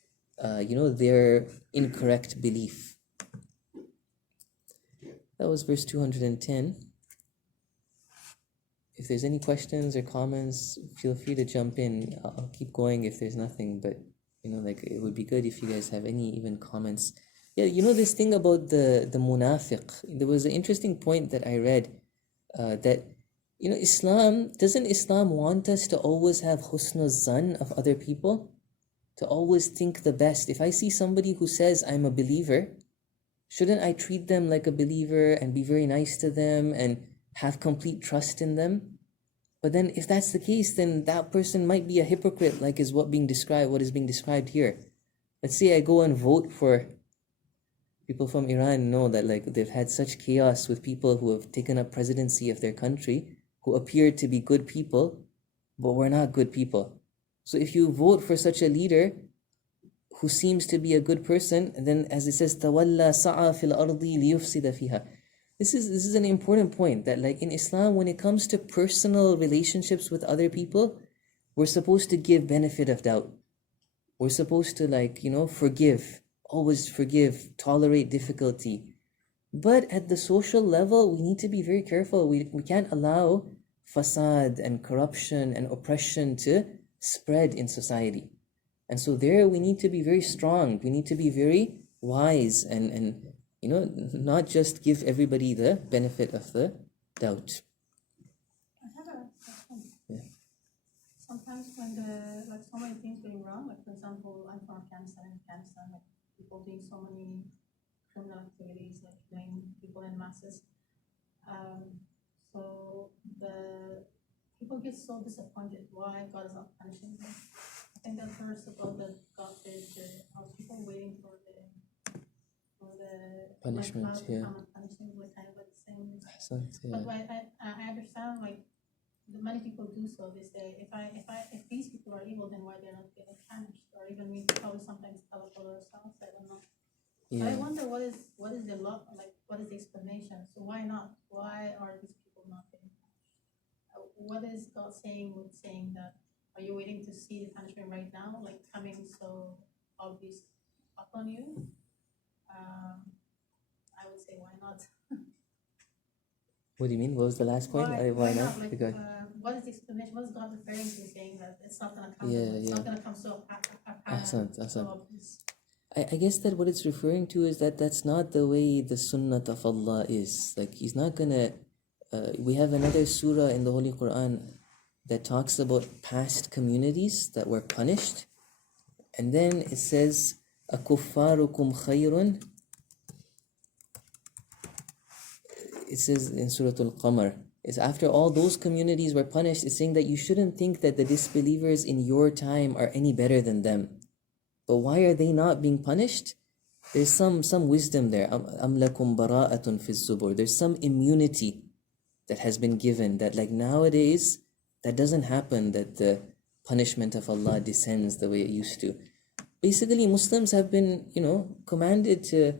their incorrect belief. That was verse 210. If there's any questions or comments, feel free to jump in. I'll keep going if there's nothing, but it would be good if you guys have any even comments. Yeah, this thing about the munafiq. There was an interesting point that I read that doesn't Islam want us to always have husnul zan of other people? To always think the best. If I see somebody who says I'm a believer, shouldn't I treat them like a believer and be very nice to them and have complete trust in them? But then if that's the case, then that person might be a hypocrite, like what is being described here. Let's say I go and vote for people from Iran. Know that they've had such chaos with people who have taken up presidency of their country, who appear to be good people, but were not good people. So if you vote for such a leader who seems to be a good person, and then as it says, تَوَلَّى سَعَى فِي الْأَرْضِ لِيُفْسِدَ فِيهَا. This is an important point, that in Islam, when it comes to personal relationships with other people, we're supposed to give benefit of doubt. We're supposed to forgive, always forgive, tolerate difficulty. But at the social level, we need to be very careful. We can't allow fasad and corruption and oppression to spread in society. And so there we need to be very strong. We need to be very wise and not just give everybody the benefit of the doubt. I have a question. Yeah. Sometimes when so many things going wrong, for example, I'm from Afghanistan, people doing so many criminal activities, killing people in masses. So the people get so disappointed why God is not punishing them. I think that verse about that God says are people waiting for the punishment, cloud to come and punish them with kind of the same. But I understand many people do so. They say if these people are evil, then why they're not getting punished? Or even we probably sometimes tell it for ourselves. I don't know. Yeah. But I wonder what is the law, what is the explanation? So why not? Why are these people not getting punished? What is God saying with saying that? Are you waiting to see the punishment right now, coming so obvious upon you? I would say, why not? What do you mean? What was the last point? Why not? What is the explanation? What is God referring to, saying that it's not going to come? It's not going to come so apparent, so obvious. I guess that what it's referring to is that that's not the way the sunnah of Allah is. He's not gonna. We have another surah in the Holy Quran that talks about past communities that were punished, and then it says, "Akuffarukum khayrun." It says in Surah Al-Qamar, it's after all those communities were punished, it's saying that you shouldn't think that the disbelievers in your time are any better than them. But why are they not being punished? There's some wisdom there. Am lakum bara'atun fi zubur. There's some immunity that has been given that nowadays that doesn't happen, that the punishment of Allah descends the way it used to. Basically, Muslims have been, commanded to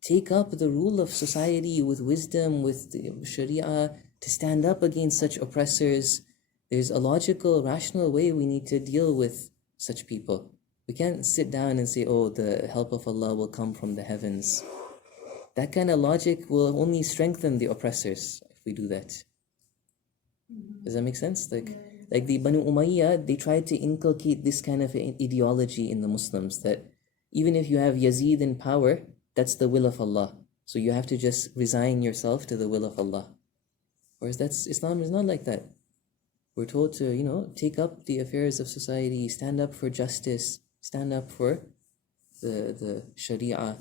take up the rule of society with wisdom, with the Sharia, to stand up against such oppressors, There's a logical, rational way we need to deal with such people. We can't sit down and say, oh, the help of Allah will come from the heavens. That kind of logic will only strengthen the oppressors if we do that. Does that make sense? Like the Banu Umayyah, they tried to inculcate this kind of ideology in the Muslims, that even if you have Yazid in power, that's the will of Allah. So you have to just resign yourself to the will of Allah. Whereas Islam is not like that. We're told to, take up the affairs of society, stand up for justice, stand up for the Sharia.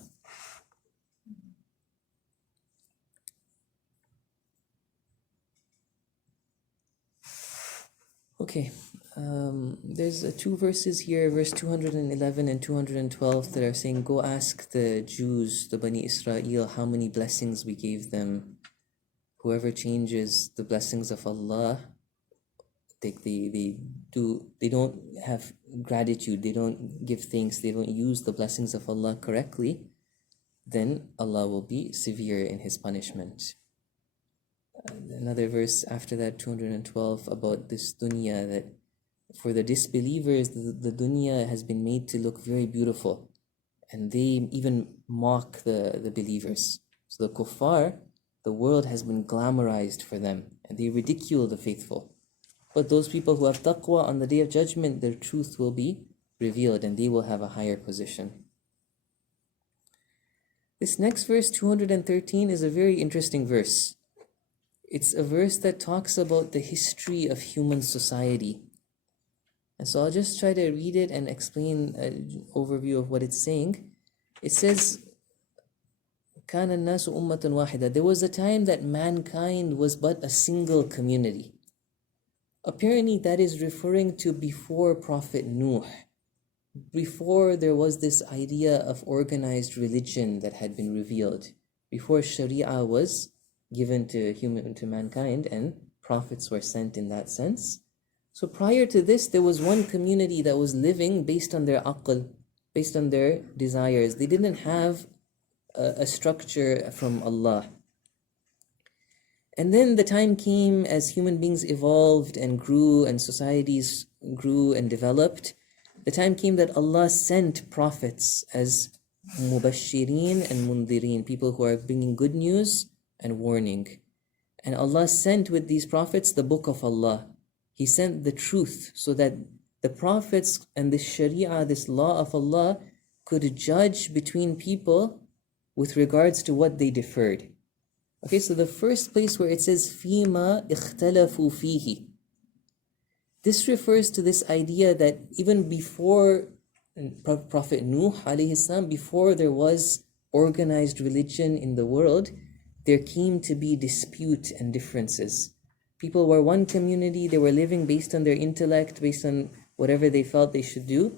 Okay, there's two verses here, verse 211 and 212, that are saying, go ask the Jews, the Bani Israel, how many blessings we gave them. Whoever changes the blessings of Allah, they don't have gratitude, they don't give thanks, they don't use the blessings of Allah correctly, then Allah will be severe in His punishment. Another verse after that, 212, about this dunya, that for the disbelievers, the dunya has been made to look very beautiful, and they even mock the believers. So the kuffar, the world has been glamorized for them, and they ridicule the faithful. But those people who have taqwa, on the Day of Judgment, their truth will be revealed, and they will have a higher position. This next verse, 213, is a very interesting verse. It's a verse that talks about the history of human society. And so I'll just try to read it and explain an overview of what it's saying. It says, كَانَ النَّاسُ أُمَّةً وَاحِدًا. There was a time that mankind was but a single community. Apparently that is referring to before Prophet Nuh. Before there was this idea of organized religion that had been revealed. Before Sharia was given to mankind and prophets were sent in that sense. So prior to this, there was one community that was living based on their aql, based on their desires. They didn't have a structure from Allah. And then the time came, as human beings evolved and grew and societies grew and developed, the time came that Allah sent prophets as mubashirin and mundirin, people who are bringing good news and warning. And Allah sent with these prophets the book of Allah. He sent the truth so that the prophets and this Sharia, this law of Allah, could judge between people with regards to what they deferred. Okay, so the first place where it says فِيمَا اخْتَلَفُوا فِيهِ, this refers to this idea that even before Prophet Nuh alayhi salam, before there was organized religion in the world, there came to be dispute and differences. People were one community, they were living based on their intellect, based on whatever they felt they should do.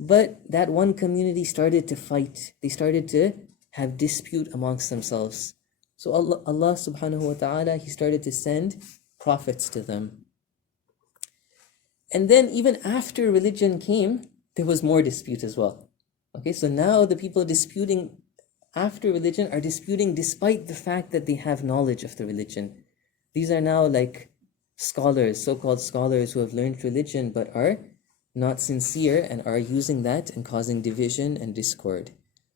But that one community started to fight. They started to have dispute amongst themselves. So Allah subhanahu wa ta'ala, He started to send prophets to them. And then even after religion came, there was more dispute as well. Okay, so now the people disputing after religion are disputing despite the fact that they have knowledge of the religion. These are now like scholars, so-called scholars who have learned religion but are not sincere and are using that and causing division and discord.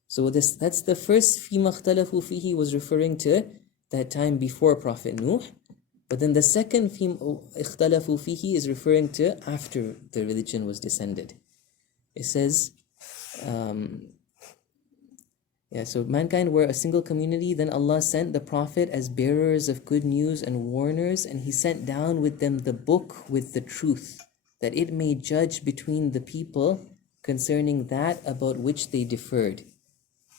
So that's the first فِيمَا اخْتَلَفُوا فِيهِ was referring to that time before Prophet Nuh. But then the second فِيمَا اخْتَلَفُوا فِيهِ is referring to after the religion was descended. It says, so mankind were a single community. Then Allah sent the Prophet as bearers of good news and warners, and He sent down with them the book with the truth, that it may judge between the people concerning that about which they deferred.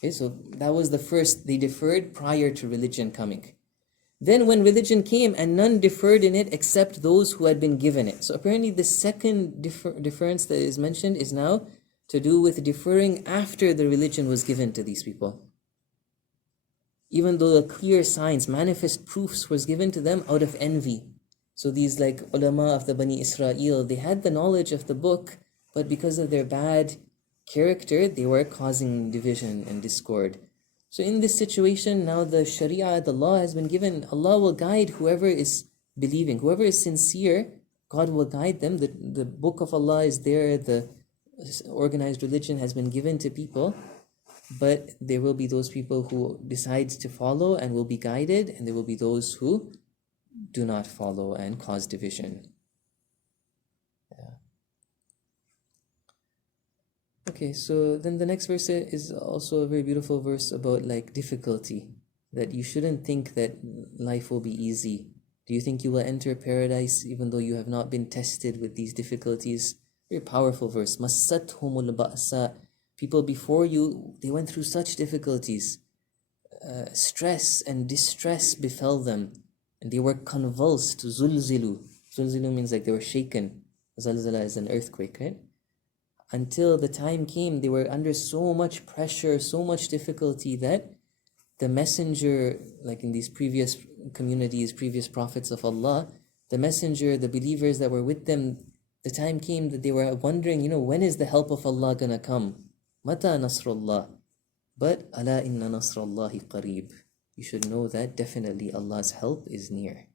Okay, so that was the first, they deferred prior to religion coming. Then when religion came, and none deferred in it except those who had been given it. So apparently the second difference that is mentioned is now to do with deferring after the religion was given to these people. Even though the clear signs, manifest proofs was given to them out of envy. So these like ulama of the Bani Israel, they had the knowledge of the book, but because of their bad character, they were causing division and discord. So in this situation, now the Sharia, the law has been given. Allah will guide whoever is believing, whoever is sincere God will guide them. The book of Allah is there, the organized religion has been given to people, but there will be those people who decide to follow and will be guided, and there will be those who do not follow and cause division. Yeah. Okay, so then the next verse is also a very beautiful verse about like difficulty, that you shouldn't think that life will be easy. Do you think you will enter paradise even though you have not been tested with these difficulties? Very powerful verse. Massathumul ba'sa. People before you, they went through such difficulties. Stress and distress befell them, and they were convulsed. Zulzilu. Zulzilu means like they were shaken. Zalzala is an earthquake, right? Until the time came, they were under so much pressure, so much difficulty that the messenger, like in these previous communities, previous prophets of Allah, the messenger, the believers that were with them, the time came that they were wondering, when is the help of Allah gonna come? Mata nasrullah. But ala inna nasrullahi qareeb. You should know that definitely Allah's help is near.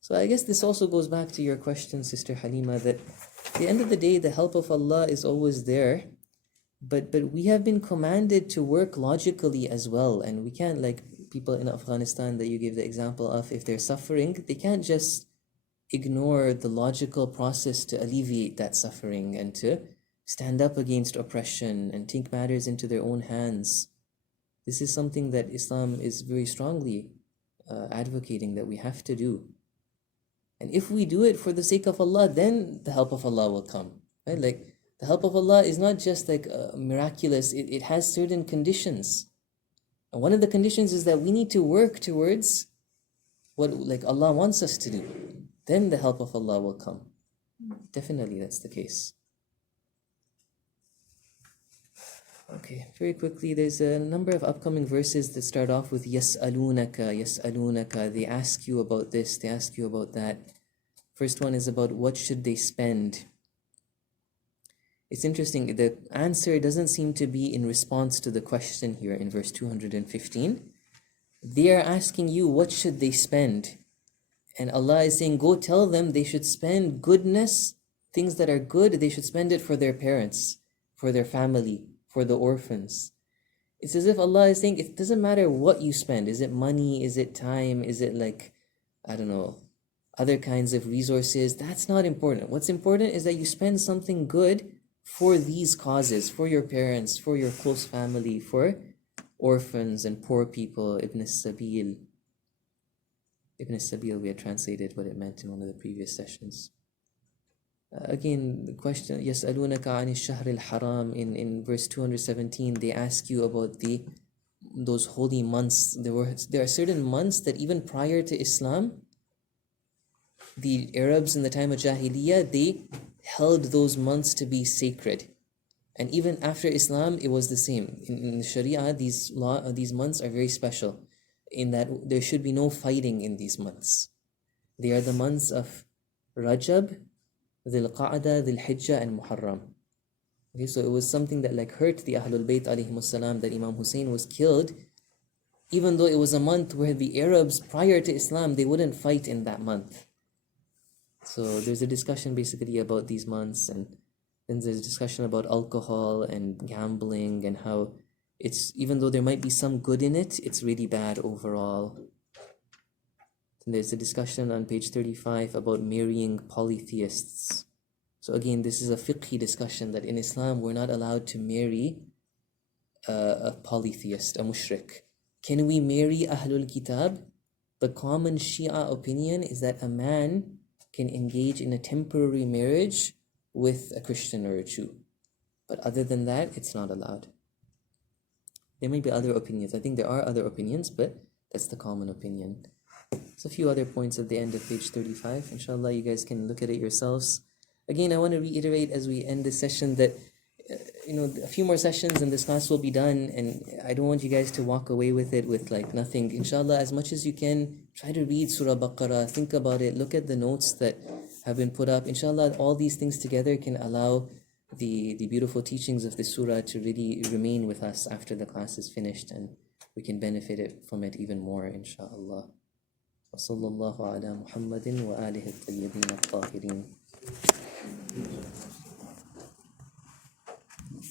So I guess this also goes back to your question, Sister Halima, that at the end of the day, the help of Allah is always there. But we have been commanded to work logically as well, and we can't, like people in Afghanistan that you gave the example of, if they're suffering, they can't just ignore the logical process to alleviate that suffering and to stand up against oppression and take matters into their own hands. This is something that Islam is very strongly advocating that we have to do. And if we do it for the sake of Allah, then the help of Allah will come, right? Like, the help of Allah is not just like miraculous, it has certain conditions. And one of the conditions is that we need to work towards what like Allah wants us to do. Then the help of Allah will come. Definitely that's the case. Okay, very quickly, there's a number of upcoming verses that start off with yas'alunaka, yas'alunaka. They ask you about this, they ask you about that. First one is about what should they spend. It's interesting, the answer doesn't seem to be in response to the question here in verse 215. They are asking you, what should they spend? And Allah is saying, go tell them they should spend goodness, things that are good, they should spend it for their parents, for their family, for the orphans. It's as if Allah is saying, it doesn't matter what you spend. Is it money? Is it time? Is it like, I don't know, other kinds of resources? That's not important. What's important is that you spend something good for these causes, for your parents, for your close family, for orphans and poor people. Ibn Sabil, we had translated what it meant in one of the previous sessions. Again, the question, يَسْأَلُونَكَ عَنِ الشَّهْرِ الْحَرَامِ, in verse 217, they ask you about those holy months. There are certain months that even prior to Islam, the Arabs in the time of Jahiliyyah, they held those months to be sacred. And even after Islam, it was the same. In the Sharia, these months are very special in that there should be no fighting in these months. They are the months of Rajab, Dhul Qa'dah, Dhul Hijjah, and Muharram. Okay, so it was something that like hurt the Ahlul Bayt alayhimussalam that Imam Hussein was killed, even though it was a month where the Arabs prior to Islam, they wouldn't fight in that month. So there's a discussion basically about these months, and then there's a discussion about alcohol and gambling and how it's, even though there might be some good in it, it's really bad overall. And there's a discussion on page 35 about marrying polytheists. So again, this is a fiqhi discussion that in Islam, we're not allowed to marry a polytheist, a mushrik. Can we marry Ahlul Kitab? The common Shia opinion is that a man can engage in a temporary marriage with a Christian or a Jew. But other than that, it's not allowed. There may be other opinions. I think there are other opinions, but that's the common opinion. There's a few other points at the end of page 35. Inshallah, you guys can look at it yourselves. Again, I want to reiterate as we end this session that a few more sessions and this class will be done, and I don't want you guys to walk away with it with like nothing. Inshallah, as much as you can, try to read Surah Baqarah, think about it, look at the notes that have been put up. Inshallah, all these things together can allow the beautiful teachings of this surah to really remain with us after the class is finished, and we can benefit from it even more, inshallah. وصلى الله على محمد وآله الطيبين الطاهرين.